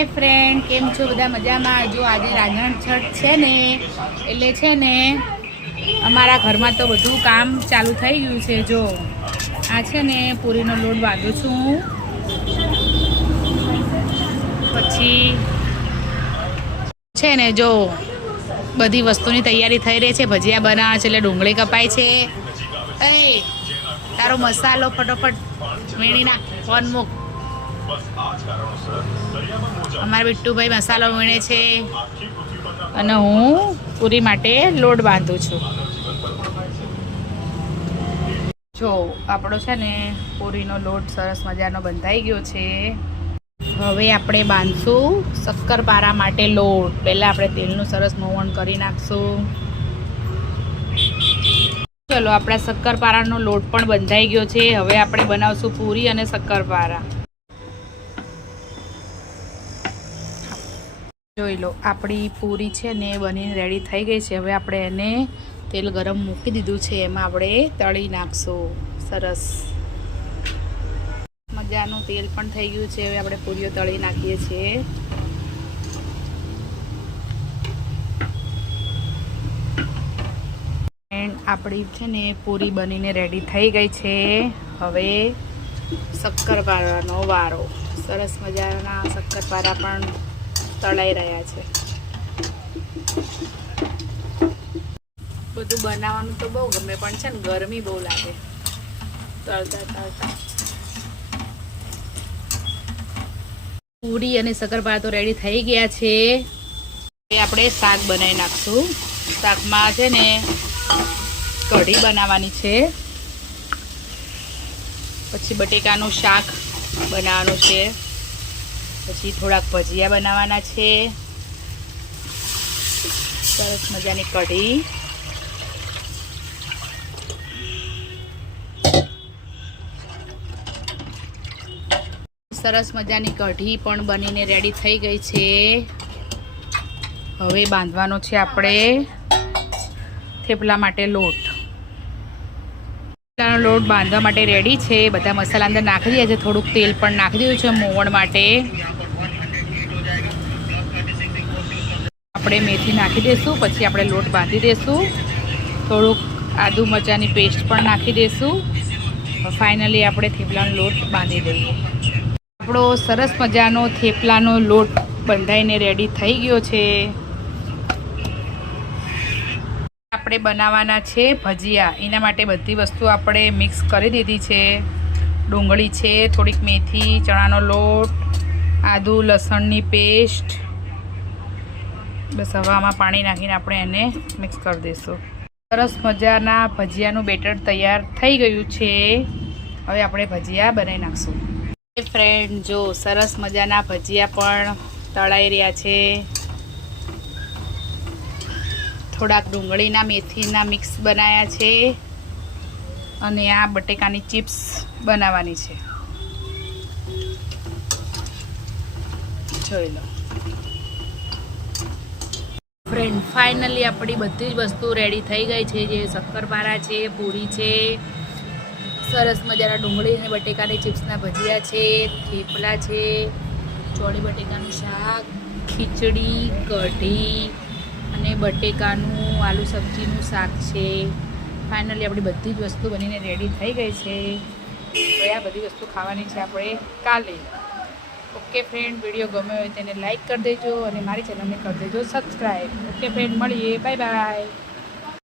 Hi friend, केम छो बधा मजामां। जो आज रांधण छठ छे ने એટલે છે ને અમારા ઘરમાં તો બધું કામ ચાલુ થઈ ગયું છે। જો આ છે ને પૂરીનો લોટ બાંધું છું, પછી છે ને જો બધી વસ્તુની તૈયારી થઈ રહી છે। ભજીયા બનાવે છે એટલે ડુંગળી કપાય છે। એ તારો મસાલો ફટોફટ વીણી નાખ, ફોન મૂક। અમારા બિટ્ટુભાઈ મસાલો વીણે છે અને હું પૂરી માટે લોટ બાંધું છું। જો આપણો છે ને પૂરીનો લોટ સરસ મજાનો બંધાઈ ગયો છે। હવે આપણે બાંધશું શક્કરપારા માટે લોટ। પહેલાં આપણે તેલનું સરસ મોવણ કરી નાખશું। ચલો, આપણા શક્કરપારાનો લોટ પણ બંધાઈ ગયો છે। હવે આપણે બનાવશું પૂરી અને શક્કરપારા। જોઈ લો, આપણી પૂરી છે ને બનીને રેડી થઈ ગઈ છે। હવે આપણે એને તેલ ગરમ મૂકી દીધું છે, એમાં આપણે તળી નાખશું। સરસ મજાનું તેલ પણ થઈ ગયું છે। હવે આપણે પૂરીઓ તળી નાખીએ છીએ। આપણી છે ને પૂરી બનીને રેડી થઈ ગઈ છે। હવે શક્કરપારાનો વારો। સરસ મજાના શક્કરપારા પણ તળાઈ રહ્યા છે। બધું બનાવવાનું તો બહુ ગમે, પણ છે ને ગરમી બહુ લાગે તળતા તળતા। પૂરી અને શક્કરપારા તો રેડી થઈ ગયા છે। હવે આપણે શાક બનાવી નાખશું। શાકમાં છે ને કઢી બનાવવાની છે, પછી બટેકાનું શાક બનાવવાનું છે, પછી થોડાક ભજીયા બનાવવાના છે। સરસ મજાની કઢી, સરસ મજાની કઢી પણ બનીને રેડી થઈ ગઈ છે। હવે બાંધવાનો છે આપણે થેપલા માટે લોટ। થેપલાનો લોટ બાંધવા માટે રેડી છે। બધા મસાલા અંદર નાખી દીધા છે, થોડુંક તેલ પણ નાખી દીધું છે મોવણ માટે। આપણે મેથી નાખી દઈશું, પછી આપણે લોટ બાંધી દઈશું। થોડુંક આદુ મરચાંની પેસ્ટ પણ નાખી દઈશું। ફાઇનલી આપણે થેપલાનો લોટ બાંધી દઈએ। આપણો સરસ મજાનો થેપલાનો લોટ બંધાઈને રેડી થઈ ગયો છે। આપણે બનાવવાના છે ભજીયા। એના માટે બધી વસ્તુ આપણે મિક્સ કરી દીધી છે। ડુંગળી છે, થોડીક મેથી, ચણાનો લોટ, આદુ લસણની પેસ્ટ। બસ હવે આમાં પાણી નાખીને આપણે એને મિક્સ કરી દઈશું। સરસ મજાના ભજીયાનું બેટર તૈયાર થઈ ગયું છે। હવે આપણે ભજીયા બનાવી નાખશું। ફ્રેન્ડ, જો સરસ મજાના ભજીયા પણ તળાઈ રહ્યા છે। થોડાક ડુંગળીના મેથીના મિક્સ બનાવ્યા છે અને આ બટેકાની ચિપ્સ બનાવવાની છે। જોઈ લો ફ્રેન્ડ, ફાઇનલી આપણી બધી જ વસ્તુ રેડી થઈ ગઈ છે। જે શક્કરપારા છે, પૂરી છે, સરસ મજાના ડુંગળી અને બટેકાની ચિપ્સના ભજીયા છે, થેપલા છે, ચોળી બટેકાનું શાક, ખીચડી, કઢી અને બટેકાનું આલુ સબ્જીનું શાક છે। ફાઇનલી આપણી બધી જ વસ્તુ બનીને રેડી થઈ ગઈ છે। હવે આ બધી વસ્તુ ખાવાની છે આપણે કાલે। ઓકે ફ્રેન્ડ, વિડીયો ગમ્યો હોય તેને લાઈક કરી દેજો અને મારી ચેનલને કરી દેજો સબસ્ક્રાઈબ। ઓકે ફ્રેન્ડ, મળીએ, બાય બાય।